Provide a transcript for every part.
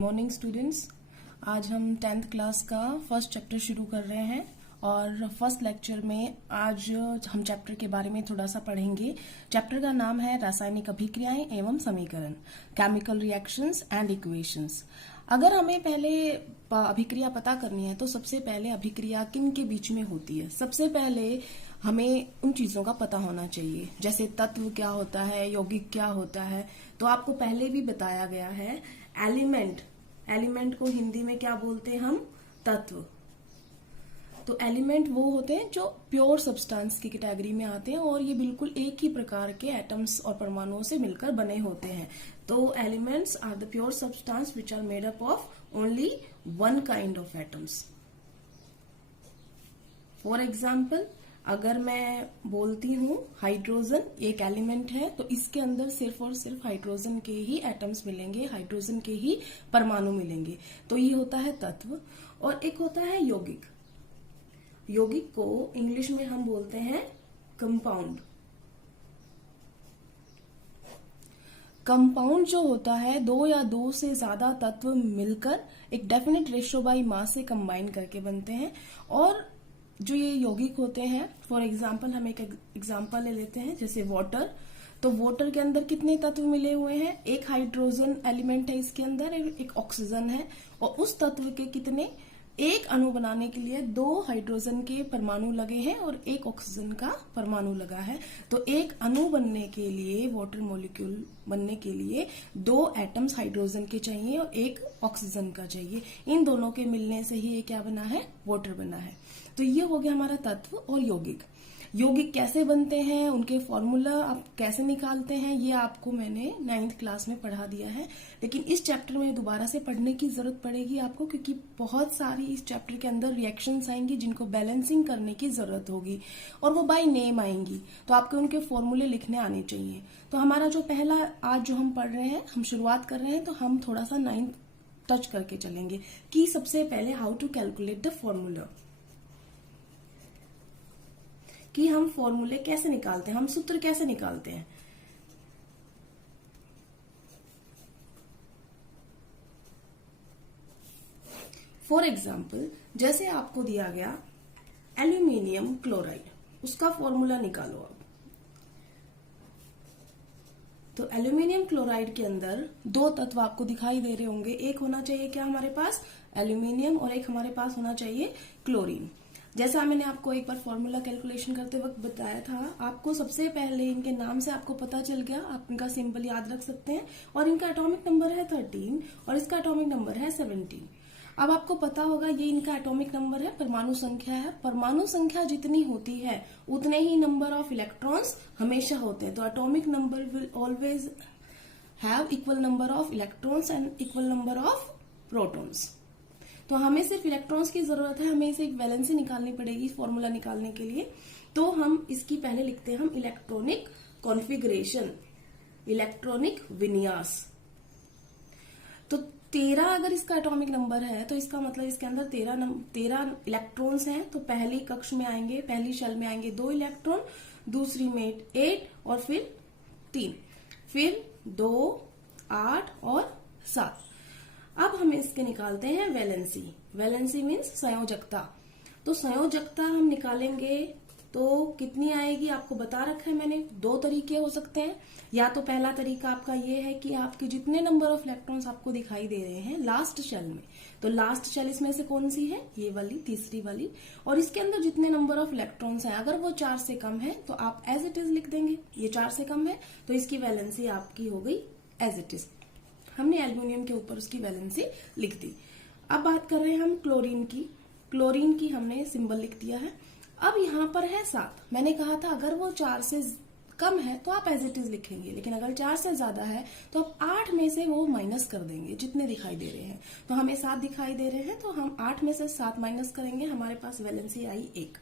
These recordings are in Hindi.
मॉर्निंग स्टूडेंट्स, आज हम 10th क्लास का फर्स्ट चैप्टर शुरू कर रहे हैं और फर्स्ट लेक्चर में आज हम चैप्टर के बारे में थोड़ा सा पढ़ेंगे। चैप्टर का नाम है रासायनिक अभिक्रियाएं एवं समीकरण, केमिकल रिएक्शंस एंड इक्वेशंस। अगर हमें पहले अभिक्रिया पता करनी है तो सबसे पहले अभिक्रिया किन के बीच में होती है, सबसे पहले हमें उन चीजों का पता होना चाहिए, जैसे तत्व क्या होता है, यौगिक क्या होता है। तो आपको पहले भी बताया गया है एलिमेंट को हिंदी में क्या बोलते हैं हम? तत्व। तो एलिमेंट वो होते हैं जो प्योर सब्सटेंस की कैटेगरी में आते हैं और ये बिल्कुल एक ही प्रकार के एटम्स और परमाणुओं से मिलकर बने होते हैं। तो elements are the pure substance which are made up of only one kind of atoms. For example, अगर मैं बोलती हूँ हाइड्रोजन एक एलिमेंट है, तो इसके अंदर सिर्फ और सिर्फ हाइड्रोजन के ही एटम्स मिलेंगे, हाइड्रोजन के ही परमाणु मिलेंगे। तो ये होता है तत्व। और एक होता है यौगिक। यौगिक को इंग्लिश में हम बोलते हैं कंपाउंड। कंपाउंड जो होता है, दो या दो से ज्यादा तत्व मिलकर एक डेफिनेट रेशियो बाय मास से कंबाइन करके बनते हैं। और जो ये यौगिक होते हैं, फॉर एग्जाम्पल हम एक एग्जाम्पल ले लेते हैं, जैसे वाटर। तो वाटर के अंदर कितने तत्व मिले हुए हैं? एक हाइड्रोजन एलिमेंट है इसके अंदर, एक ऑक्सीजन है। और उस तत्व के कितने, एक अणु बनाने के लिए दो हाइड्रोजन के परमाणु लगे हैं और एक ऑक्सीजन का परमाणु लगा है। तो एक अणु बनने के लिए, वाटर मॉलिक्यूल बनने के लिए दो एटम्स हाइड्रोजन के चाहिए और एक ऑक्सीजन का चाहिए। इन दोनों के मिलने से ही ये क्या बना है? वाटर बना है। तो ये हो गया हमारा तत्व और यौगिक। यौगिक कैसे बनते हैं, उनके फॉर्मूला आप कैसे निकालते हैं, ये आपको मैंने 9th क्लास में पढ़ा दिया है। लेकिन इस चैप्टर में दोबारा से पढ़ने की जरूरत पड़ेगी आपको, क्योंकि बहुत सारी इस चैप्टर के अंदर रिएक्शंस आएंगी जिनको बैलेंसिंग करने की जरूरत होगी और वो बाय नेम आएंगी। तो आपको उनके फॉर्मूले लिखने आने चाहिए। तो हमारा जो पहला आज जो हम पढ़ रहे हैं, हम शुरुआत कर रहे हैं, तो हम थोड़ा सा 9th टच करके चलेंगे कि सबसे पहले how to calculate the formula, कि हम फॉर्मूले कैसे निकालते हैं, हम सूत्र कैसे निकालते हैं। फॉर एग्जाम्पल, जैसे आपको दिया गया एल्यूमिनियम क्लोराइड, उसका फॉर्मूला निकालो आप। तो एल्यूमिनियम क्लोराइड के अंदर दो तत्व आपको दिखाई दे रहे होंगे। एक होना चाहिए क्या हमारे पास? एल्यूमिनियम, और एक हमारे पास होना चाहिए क्लोरीन। जैसा मैंने आपको एक बार फॉर्मूला कैलकुलेशन करते वक्त बताया था, आपको सबसे पहले इनके नाम से आपको पता चल गया, आप इनका सिंबल याद रख सकते हैं। और इनका एटॉमिक नंबर है 13 और इसका एटॉमिक नंबर है 17। अब आपको पता होगा ये इनका एटॉमिक नंबर है, परमाणु संख्या है। परमाणु संख्या जितनी होती है उतने ही नंबर ऑफ इलेक्ट्रॉन्स हमेशा होते हैं। तो atomic number will always have equal number of electrons and equal number of protons. तो हमें सिर्फ इलेक्ट्रॉन्स की जरूरत है, हमें इसे एक वैलेंसी निकालनी पड़ेगी फॉर्मूला निकालने के लिए। तो हम इसकी पहले लिखते हैं हम इलेक्ट्रॉनिक कॉन्फ़िगरेशन, इलेक्ट्रॉनिक विन्यास। तो 13 अगर इसका एटॉमिक नंबर है तो इसका मतलब इसके अंदर 13 इलेक्ट्रॉन्स हैं। तो पहली कक्ष में आएंगे, पहली शेल में आएंगे 2 इलेक्ट्रॉन, दूसरी में 8 और फिर 3, फिर 2, 8 और 7। अब हम इसके निकालते हैं वैलेंसी। Valency means संयोजकता। तो संयोजकता हम निकालेंगे तो कितनी आएगी, आपको बता रखा है मैंने। दो तरीके हो सकते हैं। या तो पहला तरीका आपका ये है कि आपके जितने नंबर ऑफ इलेक्ट्रॉन्स आपको दिखाई दे रहे हैं लास्ट शेल में, तो लास्ट शेल इसमें से कौन सी है? ये वाली, तीसरी वाली। और इसके अंदर जितने नंबर ऑफ इलेक्ट्रॉन्स हैं, अगर वो 4 से कम है तो आप एज इट इज लिख देंगे। ये 4 से कम है तो इसकी वैलेंसी आपकी हो गई एज इट इज। हमने एल्यूमिनियम के ऊपर उसकी वैलेंसी लिख दी। अब बात कर रहे हैं हम क्लोरीन की। क्लोरीन की हमने सिंबल लिख दिया है। अब यहाँ पर है 7। मैंने कहा था अगर वो 4 से कम है तो आप एज इट इज लिखेंगे, लेकिन अगर 4 से ज्यादा है तो आप 8 में से वो माइनस कर देंगे जितने दिखाई दे रहे हैं। तो हमें 7 दिखाई दे रहे हैं तो हम 8 में से 7 माइनस करेंगे, हमारे पास वैलेंसी आई 1।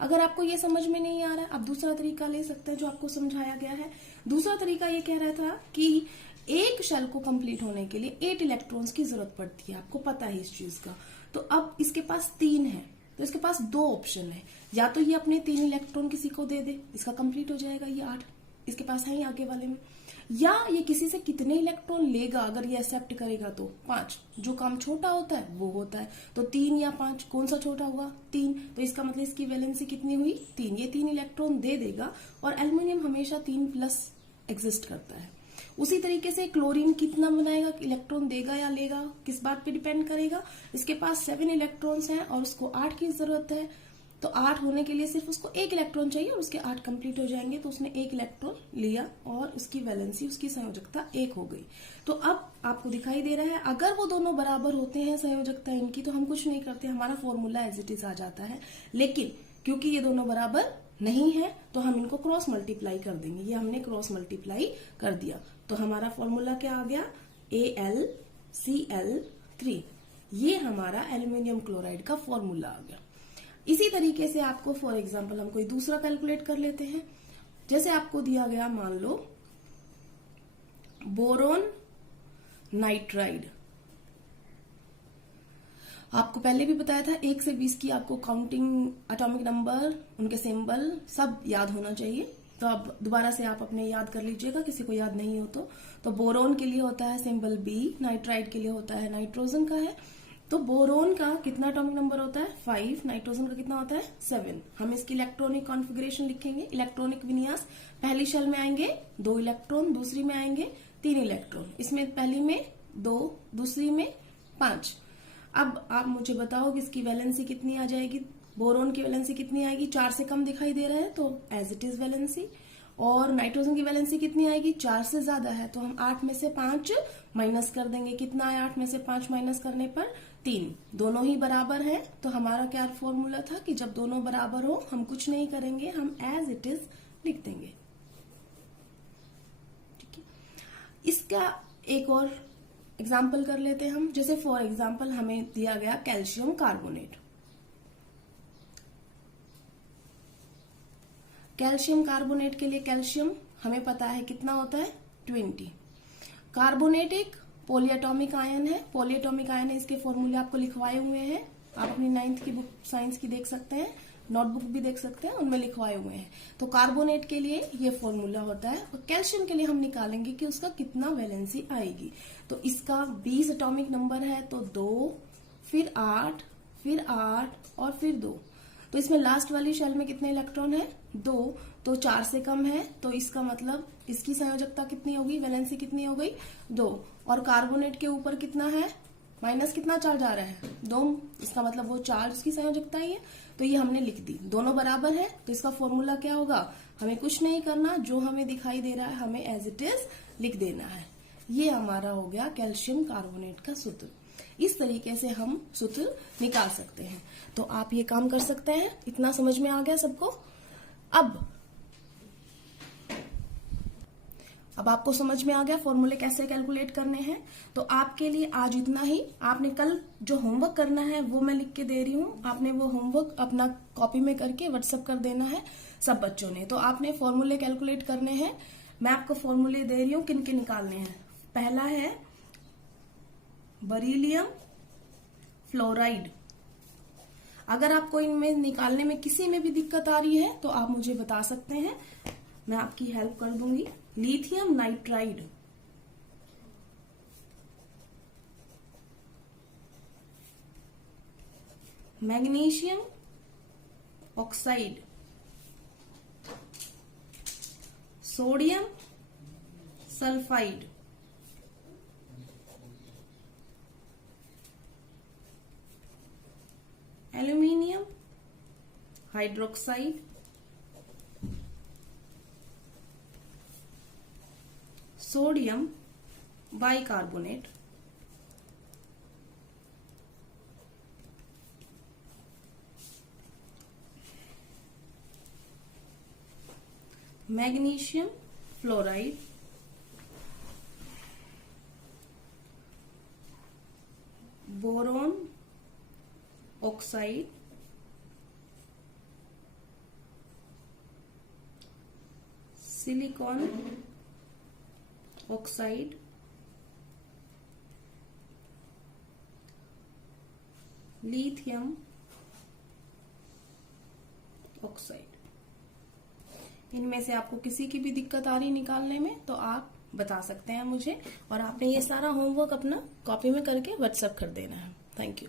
अगर आपको ये समझ में नहीं आ रहा है, आप दूसरा तरीका ले सकते हैं जो आपको समझाया गया है। दूसरा तरीका ये कह रहा था कि एक शेल को कंप्लीट होने के लिए 8 इलेक्ट्रॉन्स की जरूरत पड़ती है, आपको पता है इस चीज का। तो अब इसके पास 3 है, तो इसके पास 2 ऑप्शन है। या तो ये अपने 3 इलेक्ट्रॉन किसी को दे दे, इसका कंप्लीट हो जाएगा ये 8, इसके पास है ही आगे वाले में, या ये किसी से कितने इलेक्ट्रॉन लेगा अगर ये एक्सेप्ट करेगा तो 5। जो काम छोटा होता है वो होता है, तो 3 या 5 कौन सा छोटा हुआ, 3। तो इसका मतलब इसकी वैलेंसी कितनी हुई, 3। ये 3 इलेक्ट्रॉन दे देगा और एल्युमिनियम हमेशा 3+ एग्जिस्ट करता है। उसी तरीके से क्लोरीन कितना बनाएगा, इलेक्ट्रॉन देगा या लेगा, किस बात पे डिपेंड करेगा, इसके पास 7 इलेक्ट्रॉन्स हैं और उसको 8 की जरूरत है, तो 8 होने के लिए सिर्फ उसको 1 इलेक्ट्रॉन चाहिए और उसके 8 कंप्लीट हो जाएंगे, तो उसने 1 इलेक्ट्रॉन लिया और उसकी वैलेंसी, उसकी संयोजकता 1 हो गई। तो अब आपको दिखाई दे रहा है अगर वो दोनों बराबर होते हैं संयोजकता इनकी, तो हम कुछ नहीं करते, हमारा फॉर्मूला एज इट इज आ जाता है। लेकिन क्योंकि ये दोनों बराबर नहीं है तो हम इनको क्रॉस मल्टीप्लाई कर देंगे। ये हमने क्रॉस मल्टीप्लाई कर दिया तो हमारा फॉर्मूला क्या आ गया, AlCl3। ये हमारा एल्युमिनियम क्लोराइड का फॉर्मूला आ गया। इसी तरीके से आपको फॉर एग्जांपल हम कोई दूसरा कैलकुलेट कर लेते हैं। जैसे आपको दिया गया मान लो बोरोन नाइट्राइड, आपको पहले भी बताया था 1 से 20 की आपको काउंटिंग, एटॉमिक नंबर, उनके सिंबल सब याद होना चाहिए। तो अब दोबारा से आप अपने याद कर लीजिएगा, किसी को याद नहीं हो तो बोरोन के लिए होता है सिंबल B, नाइट्राइड के लिए होता है, नाइट्रोजन का है। तो बोरोन का कितना एटॉमिक नंबर होता है 5, नाइट्रोजन का कितना होता है 7। हम इसकी इलेक्ट्रॉनिक कॉन्फ़िगरेशन लिखेंगे, इलेक्ट्रॉनिक विन्यास, पहली शेल में आएंगे 2 इलेक्ट्रॉन, दूसरी में आएंगे 3 इलेक्ट्रॉन, इसमें पहली में 2, दूसरी में 5। अब आप मुझे बताओ कि इसकी वैलेंसी कितनी आ जाएगी, बोरोन की वैलेंसी कितनी आएगी, 4 से कम दिखाई दे रहा है तो एज इट इज वैलेंसी। और नाइट्रोजन की वैलेंसी कितनी आएगी, 4 से ज्यादा है तो हम 8 में से 5 माइनस कर देंगे। कितना है 8 में से 5 माइनस करने पर 3। दोनों ही बराबर है तो हमारा क्या फॉर्मूला था कि जब दोनों बराबर हो हम कुछ नहीं करेंगे, हम एज इट इज लिख देंगे। ठीक है, इसका एक और एग्जाम्पल कर लेते हैं हम। जैसे फॉर एग्जाम्पल हमें दिया गया कैल्शियम कार्बोनेट। कैल्शियम कार्बोनेट के लिए कैल्शियम हमें पता है कितना होता है 20। कार्बोनेट एक पॉलीएटॉमिक आयन है, पॉलीएटॉमिक आयन है, इसके फॉर्मूले आपको लिखवाए हुए हैं, आप अपनी 9th की बुक साइंस की देख सकते हैं, नोटबुक भी देख सकते हैं, उनमें लिखवाए हुए हैं। तो कार्बोनेट के लिए ये फॉर्मूला होता है और कैल्शियम के लिए हम निकालेंगे कि उसका कितना वैलेंसी आएगी। तो इसका 20 एटॉमिक नंबर है तो 2, फिर 8, फिर 8 और फिर 2। तो इसमें लास्ट वाली शेल में कितने इलेक्ट्रॉन है 2, तो 4 से कम है तो इसका मतलब इसकी संयोजकता कितनी होगी, वैलेंसी कितनी हो गई 2। और कार्बोनेट के ऊपर कितना है, माइनस कितना चार्ज आ रहा है 2, इसका मतलब वो चार्ज उसकी संयोजकता ही है। तो ये हमने लिख दी, दोनों बराबर है तो इसका फॉर्मूला क्या होगा, हमें कुछ नहीं करना, जो हमें दिखाई दे रहा है हमें एज इट इज लिख देना है। ये हमारा हो गया कैल्शियम कार्बोनेट का सूत्र। इस तरीके से हम सूत्र निकाल सकते हैं। तो आप ये काम कर सकते हैं। इतना समझ में आ गया सबको। अब आपको समझ में आ गया फॉर्मूले कैसे कैलकुलेट करने हैं। तो आपके लिए आज इतना ही। आपने कल जो होमवर्क करना है वो मैं लिख के दे रही हूँ, आपने वो होमवर्क अपना कॉपी में करके व्हाट्सएप कर देना है सब बच्चों ने। तो आपने फॉर्मूले कैलकुलेट करने हैं। मैं आपको फॉर्मूले दे रही हूँ किन के निकालने हैं। पहला है बरीलियम फ्लोराइड। अगर आपको इनमें निकालने में किसी में भी दिक्कत आ रही है तो आप मुझे बता सकते हैं, मैं आपकी हेल्प कर दूंगी। Lithium nitride, magnesium oxide, sodium sulphide, aluminium hydroxide, sodium bicarbonate, magnesium fluoride, boron oxide, silicon oxide, lithium oxide. इनमें से आपको किसी की भी दिक्कत आ रही निकालने में तो आप बता सकते हैं मुझे, और आपने ये सारा होमवर्क अपना कॉपी में करके व्हाट्सएप कर देना है। Thank you.